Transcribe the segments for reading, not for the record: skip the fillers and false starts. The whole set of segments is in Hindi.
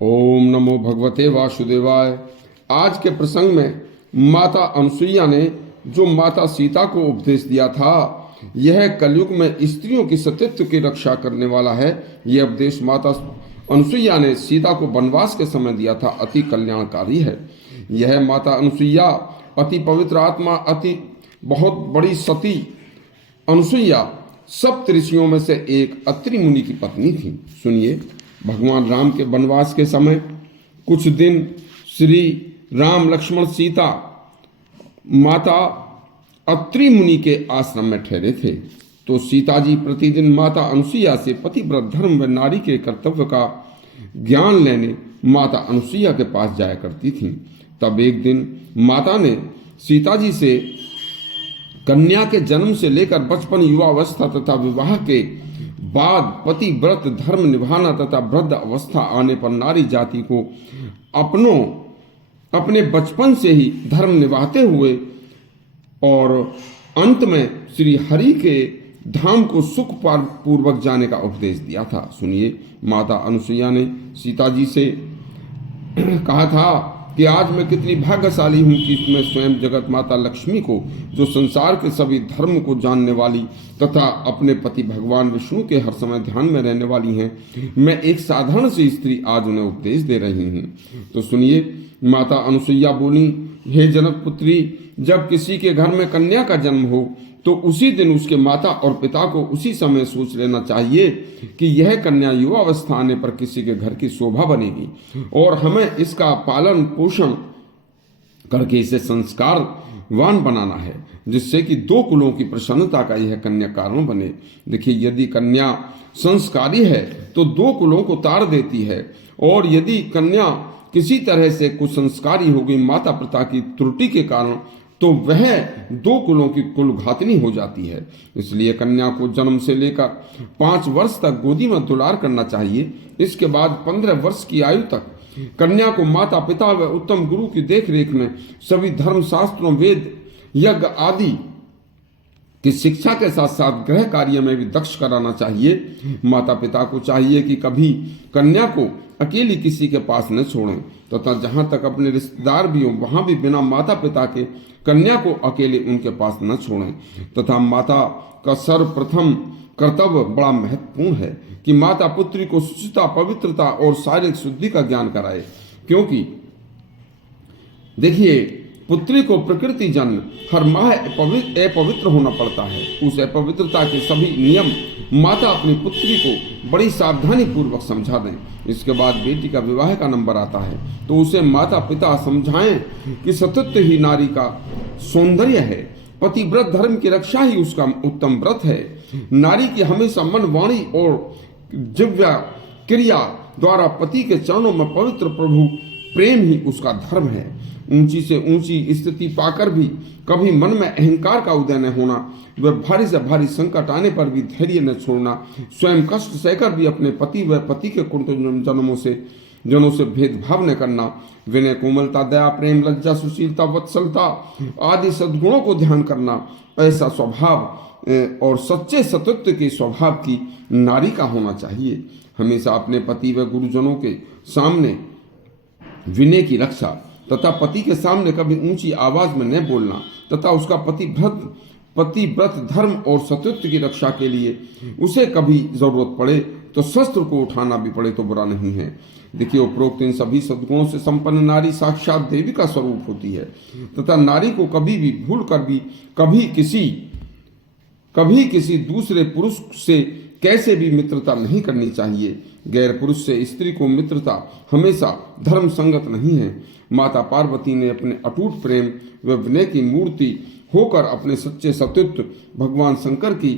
ओम नमो भगवते वासुदेवाय। आज के प्रसंग में माता अनुसुईया ने जो माता सीता को उपदेश दिया था, यह कलयुग में स्त्रियों की सतीत्व की रक्षा करने वाला है। यह उपदेश माता अनुसुईया ने सीता को वनवास के समय दिया था, अति कल्याणकारी है। यह माता अनुसुईया अति पवित्र आत्मा, अति बहुत बड़ी सती अनुसुईया सप्त ऋषियों में से एक अत्रि मुनि की पत्नी थी। सुनिए, भगवान राम के वनवास के समय कुछ दिन श्री राम लक्ष्मण सीता माता अत्रि मुनि के आश्रम में ठहरे थे। तो सीता जी प्रतिदिन माता अनुसुईया से पतिव्रत धर्म व नारी के कर्तव्य का ज्ञान लेने माता अनुसुईया के पास जाया करती थीं। तब एक दिन माता ने सीता जी से कन्या के जन्म से लेकर बचपन, युवावस्था तथा विवाह के बाद पतिव्रत धर्म निभाना तथा वृद्ध अवस्था आने पर नारी जाति को अपने बचपन से ही धर्म निभाते हुए और अंत में श्री हरि के धाम को सुख पूर्वक जाने का उपदेश दिया था। सुनिए, माता अनुसुईया ने सीता जी से कहा था कि आज मैं कितनी भाग्यशाली हूँ कि मैं स्वयं जगत माता लक्ष्मी को, जो संसार के सभी धर्म को जानने वाली तथा अपने पति भगवान विष्णु के हर समय ध्यान में रहने वाली हैं, मैं एक साधारण सी स्त्री आज उन्हें उपदेश दे रही हूँ। तो सुनिए, माता अनुसुईया बोली, हे जनक पुत्री, जब किसी के घर में कन्या का जन्म हो तो उसी दिन उसके माता और पिता को उसी समय सोच लेना चाहिए कि यह कन्या युवावस्था आने पर किसी के घर की शोभा बनेगी और हमें इसका पालन पोषण करके इसे संस्कारवान बनाना है, जिससे कि दो कुलों की प्रसन्नता का यह कन्या कारण बने। देखिए, यदि कन्या संस्कारी है तो दो कुलों को तार देती है, और यदि कन्या किसी तरह से कुसंस्कारी हो गई माता पिता की त्रुटि के कारण, तो वह दो कुलों की कुलघातिनी हो जाती है। इसलिए कन्या को जन्म से लेकर 5 वर्ष तक गोदी में दुलार करना चाहिए। इसके बाद 15 वर्ष की आयु तक कन्या को माता पिता व उत्तम गुरु की देखरेख में सभी धर्म शास्त्रों, वेद, यज्ञ आदि की शिक्षा के साथ साथ गृह कार्य में भी दक्ष कराना चाहिए। माता पिता को चाहिए कि कभी कन्या को अकेली किसी के पास न छोड़ें तथा जहां तक अपने रिश्तेदार भी हों वहां भी बिना माता पिता के कन्या को अकेले उनके पास न छोड़ें। तथा माता का सर्वप्रथम कर्तव्य बड़ा महत्वपूर्ण है कि माता पुत्री को शुचिता, पवित्रता और शारीरिक शुद्धि का ज्ञान कराए, क्योंकि देखिए, पुत्री को प्रकृति जन्म हर माह अपवित्र होना पड़ता है। उस अपवित्रता के सभी नियम माता अपनी पुत्री को बड़ी सावधानी पूर्वक समझा दें। इसके बाद बेटी का विवाह का नंबर आता है तो उसे माता पिता समझाएं कि सतत्व ही नारी का सौंदर्य है, पतिव्रत धर्म की रक्षा ही उसका उत्तम व्रत है। नारी की हमेशा मन, वाणी और जिह्वा क्रिया द्वारा पति के चरणों में पवित्र प्रभु प्रेम ही उसका धर्म है। ऊंची से ऊंची स्थिति पाकर भी कभी मन में अहंकार का उदय न होना, वह भारी से भारी संकट आने पर भी धैर्य न छोड़ना, स्वयं कष्ट सहकर भी अपने पति व पति के जनों से भेदभाव न करना, विनय, कोमलता, दया, प्रेम, लज्जा, सुशीलता, वत्सलता आदि सद्गुणों को ध्यान करना, ऐसा स्वभाव और सच्चे सतत्व के स्वभाव की नारी का होना चाहिए। हमेशा अपने पति व गुरुजनों के सामने विनय की रक्षा तथा पति के सामने कभी ऊंची आवाज में न बोलना तथा उसका पतिव्रत धर्म और सतत्व की रक्षा के लिए उसे कभी जरूरत पड़े तो शस्त्र को उठाना भी पड़े तो बुरा नहीं है। देखिए, उपरोक्त इन सभी सद्गुणों से संपन्न नारी साक्षात देवी का स्वरूप होती है तथा नारी को कभी भी भूल कर भी कभी किसी दूसरे पुरुष से कैसे भी मित्रता नहीं करनी चाहिए। गैर पुरुष से स्त्री को मित्रता हमेशा धर्म संगत नहीं है। माता पार्वती ने अपने अटूट प्रेम व विनय की मूर्ति होकर अपने सच्चे सतीत्व भगवान शंकर की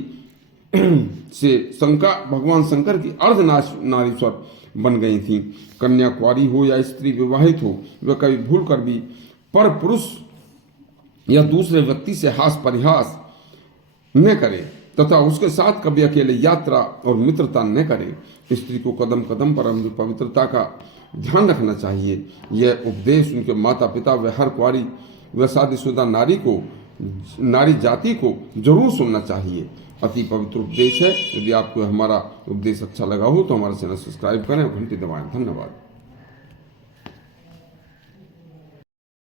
अर्धनारीश्वर बन गई थी। कन्या कुंवारी हो या स्त्री विवाहित हो, वह कभी भूल कर भी पर पुरुष या दूसरे व्यक्ति से हास परिहास न करे तथा उसके साथ कभी अकेले यात्रा और मित्रता न करे। स्त्री को कदम कदम पर अपनी पवित्रता का ध्यान रखना चाहिए। यह उपदेश उनके माता पिता व हर कुंवारी व शादीशुदा नारी जाति को जरूर सुनना चाहिए। अति पवित्र उपदेश है। यदि आपको हमारा उपदेश अच्छा लगा हो तो हमारा चैनल सब्सक्राइब करें और घंटी दबाएं। धन्यवाद।